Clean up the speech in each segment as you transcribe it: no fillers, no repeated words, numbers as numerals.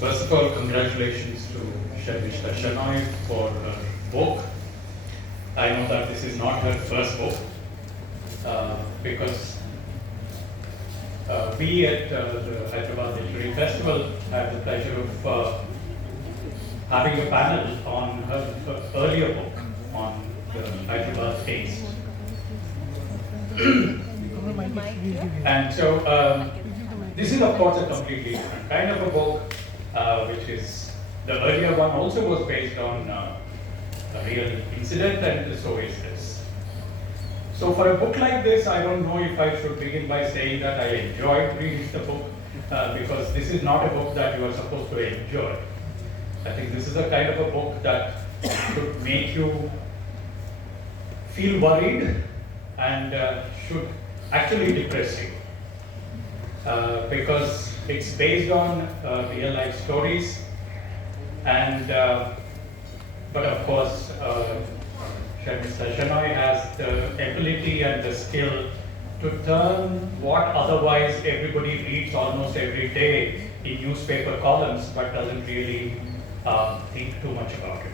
First of all, congratulations to Sharmishtha Shenoy for her book. I know that this is not her first book because we at the Hyderabad Literary Festival had the pleasure of having a panel on her earlier book on the Hyderabad taste. And so this is of course a completely different kind of a book, which is, the earlier one also was based on a real incident, and so is this. So for a book like this, I don't know if I should begin by saying that I enjoyed reading the book, because this is not a book that you are supposed to enjoy. I think this is a kind of a book that should make you feel worried and should actually depress you, because it's based on real life stories, and but of course Sharmishtha Shenoy has the ability and the skill to turn what otherwise everybody reads almost every day in newspaper columns but doesn't really think too much about it.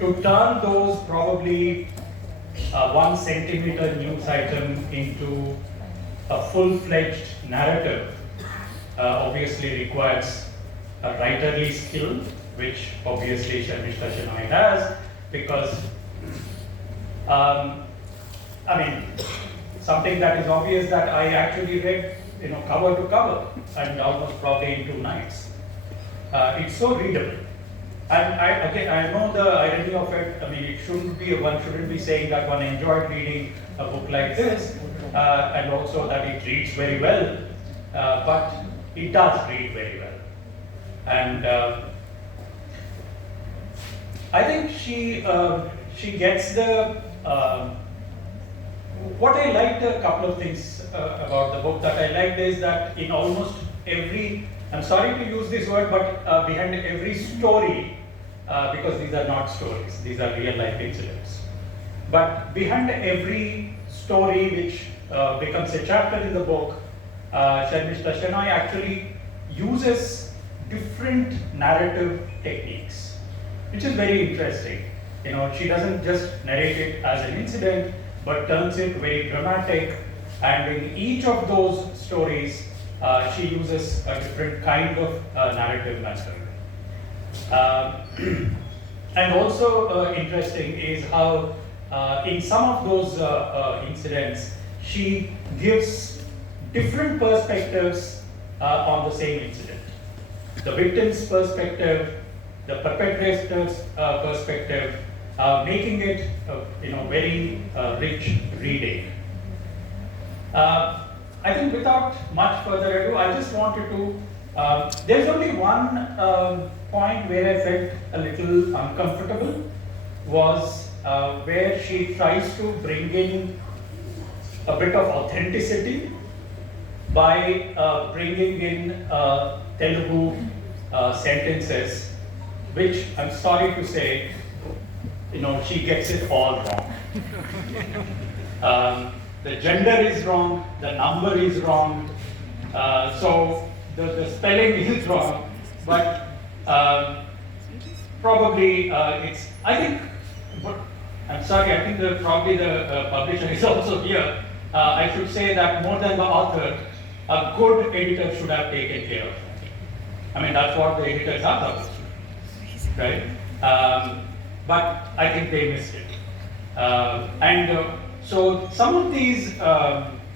To turn those probably 1 centimeter news item into a full-fledged narrative obviously requires a writerly skill, which obviously Sharmishtha Shenoy has, because I mean, something that is obvious that I actually read, cover to cover, and almost probably in 2 nights. It's so readable. And I know the irony of it. I mean, it shouldn't be, one shouldn't be saying that one enjoyed reading a book like this, and also that it reads very well, but it does read very well. And I think she gets the, what I liked, a couple of things about the book that I liked is that in almost every, I'm sorry to use this word, but behind every story, because these are not stories, these are real life incidents. But behind every story which becomes a chapter in the book, Sharmishtha Shenoy actually uses different narrative techniques, which is very interesting. She doesn't just narrate it as an incident, but turns it very dramatic, and in each of those stories, she uses a different kind of narrative method. And also interesting is how in some of those incidents, she gives different perspectives on the same incident. The victim's perspective, the perpetrator's perspective, making it very rich reading. I think without much further ado, I just wanted to, there's only one point where I felt a little uncomfortable, was where she tries to bring in a bit of authenticity by bringing in Telugu sentences, which I'm sorry to say, she gets it all wrong. The gender is wrong, the number is wrong, so the spelling is wrong, but probably it's, I think, I'm sorry, I think probably the publisher is also here. I should say that more than the author, a good editor should have taken care of it. I mean, that's what the editors are supposed to do, right? But I think they missed it. So some of these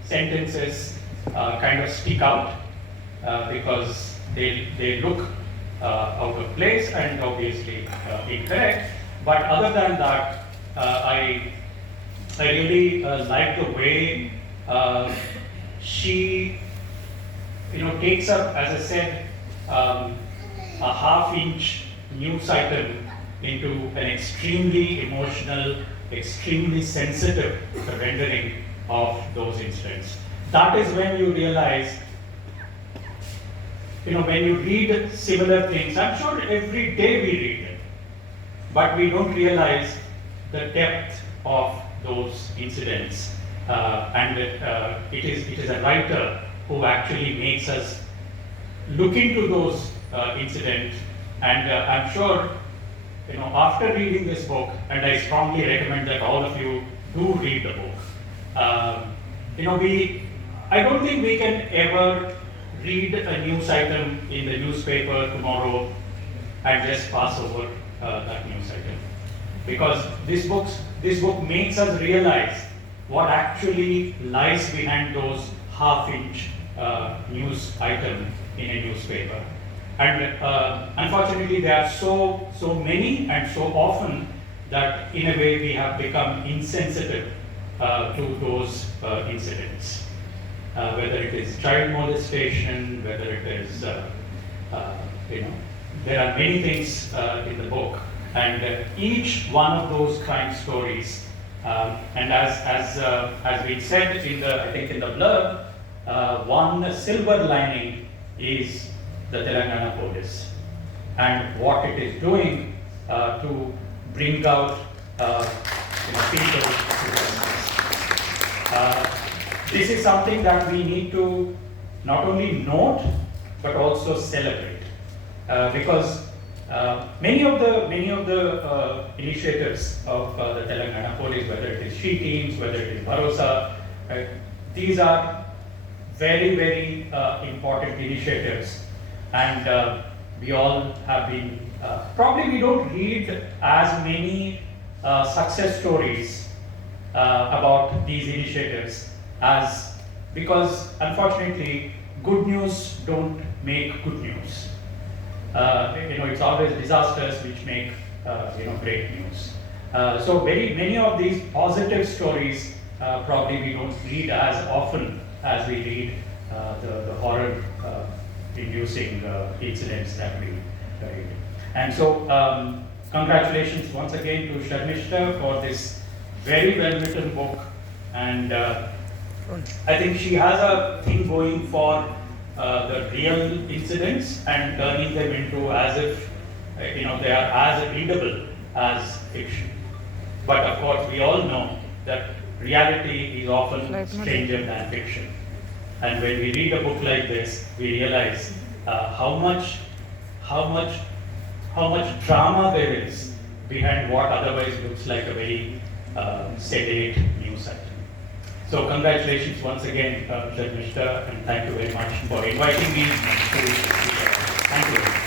sentences kind of stick out because they look out of place and obviously incorrect. But other than that, I really like the way she takes up, as I said, a half-inch news item into an extremely emotional, extremely sensitive rendering of those incidents. That is when you realize, when you read similar things, I'm sure every day we read it, but we don't realize the depth of those incidents. And it is a writer who actually makes us look into those incident, and I'm sure, after reading this book, and I strongly recommend that all of you do read the book. I don't think we can ever read a news item in the newspaper tomorrow and just pass over that news item, because this book makes us realize what actually lies behind those half-inch news item in a newspaper. And unfortunately, there are so many and so often that in a way we have become insensitive to those incidents. Whether it is child molestation, whether it is, there are many things in the book, and each one of those crime stories, and as we said in the blurb, one silver lining is the Telangana police and what it is doing to bring out people to justice. This is something that we need to not only note but also celebrate, because many of the initiatives of the Telangana police, whether it is She Teams, whether it is Bharosa, these are very, very important initiatives, and we all have been, probably we don't read as many success stories about these initiatives because unfortunately good news don't make good news. It's always disasters which make great news. So many of these positive stories probably we don't read as often as we read the horror inducing incidents that we read. And so congratulations once again to Sharmishtha for this very well written book, and I think she has a thing going for the real incidents and turning them into as if they are as readable as fiction. But of course, we all know that reality is often stranger than fiction. And when we read a book like this, we realize how much drama there is behind what otherwise looks like a very sedate news item. So congratulations once again, Sharmishtha, and thank you very much for inviting me to. Thank you.